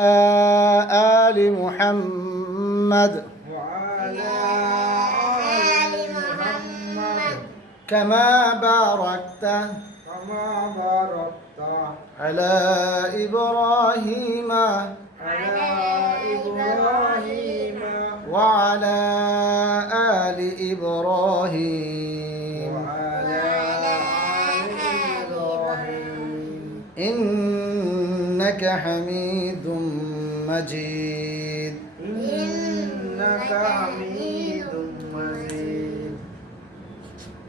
آل محمد. وعلى آل محمد كما باركت كما باركت على إبراهيم على إبراهيم وعلى آل إبراهيم وعلى آل إبراهيم. إنك حميد مجيد إنك حميد مجيد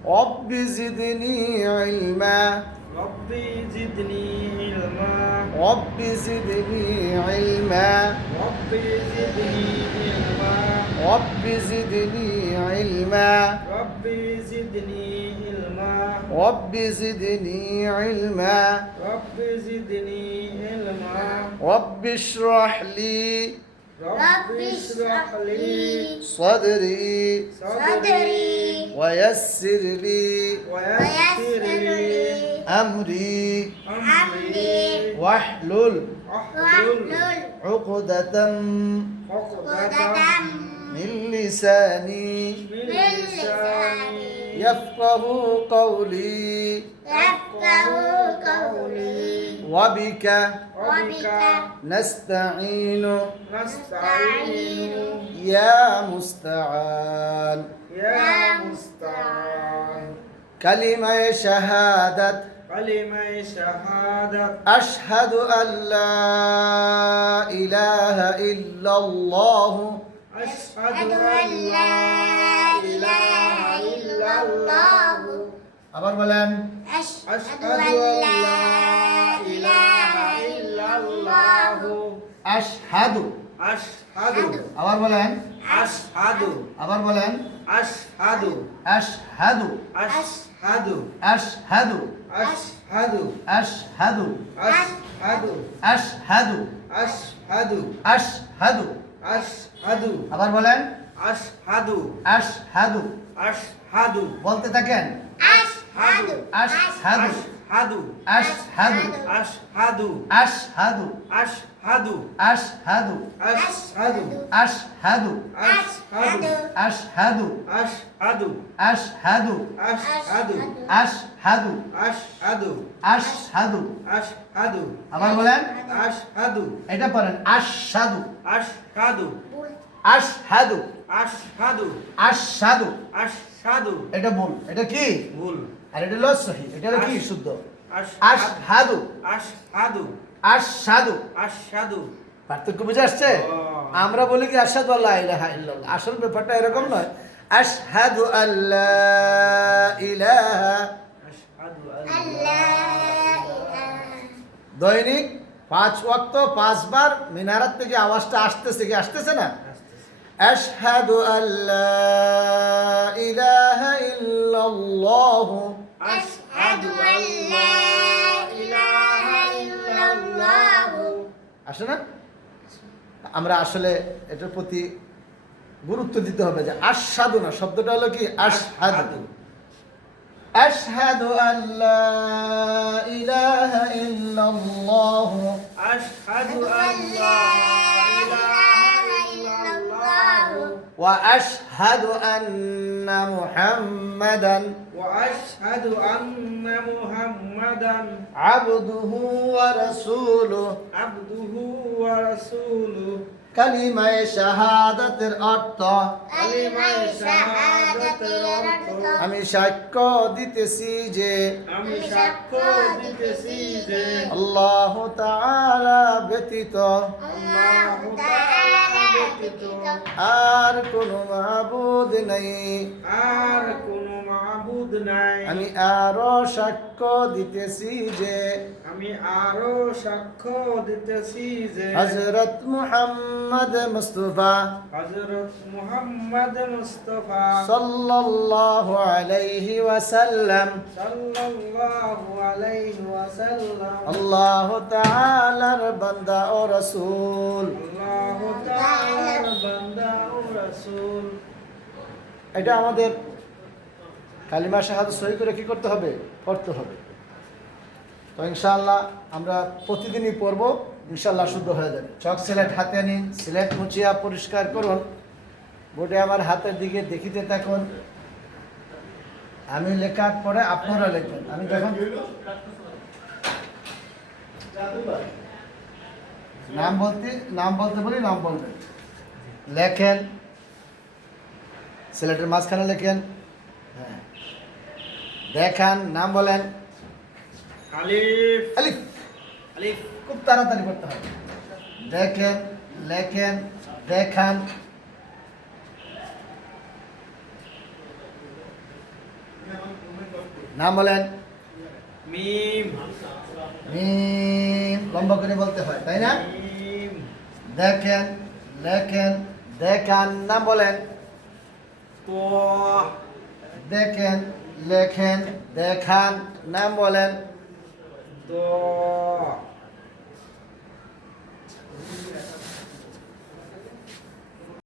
رب زدني علما ربي زدني علما رب زدني علما ربي زدني علما رب زدني علما ربي زدني علما. رب زدني علما. رب زدني علما. رب اشرح لي. رب اشرح لي. صدري. صدري. ويسر لي. ويسر لي. أمري. أمري. واحلل. واحلل. عقدة. عقدة. من لساني من لساني يفقه قولي قولي. وبك. وبك. نستعين. نستعين. يا مستعان. يا مستعان. كلمة شهادة. كلمة شهادة. أشهد أن لا إله إلا الله. أشهد أن لا إله إلا الله আবার বলেন أشهد أن لا إله إلا الله আশহাদু أشهد আবার বলেন أشهد আবার বলেন أشهد আশহাদু أشهد আশহাদু أشهد আশহাদু أشهد আশহাদু أشهد আশহাদু। আবার বলেন। আশহাদু। আশহাদু। আশহাদু। বলতে থাকেন। আশহাদু। আশহাদু। আশহাদু আশহাদু আশহাদু আশহাদু আশহাদু আশহাদু আশহাদু আশহাদু আশহাদু আশহাদু আশহাদু আশহাদু আশহাদু আশহাদু আশহাদু আশহাদু আশহাদু আবার বলেন আশহাদু এটা পড়েন আশহাদু আশহাদু আশহাদু আশহাদু আশহাদু আশহাদু এটা ভুল এটা কি ভুল আর এটা সহি এটা হলো কি? শুদ্ধ। আশহাদু আশহাদু। আশহাদু আশহাদু পার্থক্য বুঝে আসছে? আমরা বলি কি আশহাদু আল্লাহ ইলাহা ইল্লাল্লাহ। আসল ব্যাপারটা এরকম নয়। আশহাদু আল্লাহ ইলাহা। দৈনিক পাঁচ ওয়াক্ত পাঁচবার মিনারাত থেকে আওয়াজটা আসতেছে কি? আসতেছে না? আশহাদু আল্লাহ ইলাহা ইল্লাল্লাহ أشهد أن لا إله إلا الله আসে না আমরা আসলে এটার প্রতি গুরুত্ব দিতে হবে যে আশহাদু না শব্দটা হলো কি আশহাদু আশহাদু আল্লাহ ইলাহা ইল্লাল্লাহ أشهد أن الله واشهد ان محمدا وأشهد أن محمدا عبده ورسوله عبده ورسوله কালিমায়ে শাহাদাতের অর্থ কালিমায়ে শাহাদাতের অর্থ আমি সাক্ষ্য দিতেছি যে আমি সাক্ষ্য দিতেছি যে আল্লাহ তাআলা ব্যতীত আল্লাহ তাআলা ব্যতীত আর কোনো মাহবুদ নাই। আর কোনো মাবুদ নাই। আমি আরও সাক্ষ্য দিতেছি যে আমি আরও সাক্ষ্য দিতেছি যে হযরত মুহাম্মদ মুস্তাফা হযরত মুহাম্মদ মুস্তাফা সাল্লাল্লাহু আলাইহি ওয়াসাল্লাম সাল্লাল্লাহু আলাইহি ওয়াসাল্লাম আল্লাহ তাআলার বান্দা ও রাসূল। আল্লাহ তাআলার বান্দা ও রাসূল। এটা আমাদের কালিমা শাহাদ সহি করে কি করতে হবে? পড়তে হবে। তো ইনশাআল্লাহ আমরা প্রতিদিনই পড়ব ইনশাল্লাহ শুদ্ধ হয়ে যাবে। চক সিলেট হাতে নিন সিলেট মুছিয়া পরিষ্কার করুন। বোর্ডে আমার হাতের দিকে দেখিতে থাকুন। আমি লেখার পরে আপনারা লিখবেন আমি যখন নাম বলতে নাম বলতে বলি, নাম বলবেন। লেখেন। সিলেটের মাঝখানে লেখেন। হ্যাঁ। দেখান নাম বলেন। আলিফ আলিফ আলিফ খুব তাড়াতাড়ি করতে হবে। দেখেন লেখেন দেখান। নাম বলেন। মিম। মিম। লম্বা করে বলতে হয় তাই না? দেখেন লেখেন দেখান নাম বলেন। তো দেখেন লেখেন দেখান নাম বলেন। তো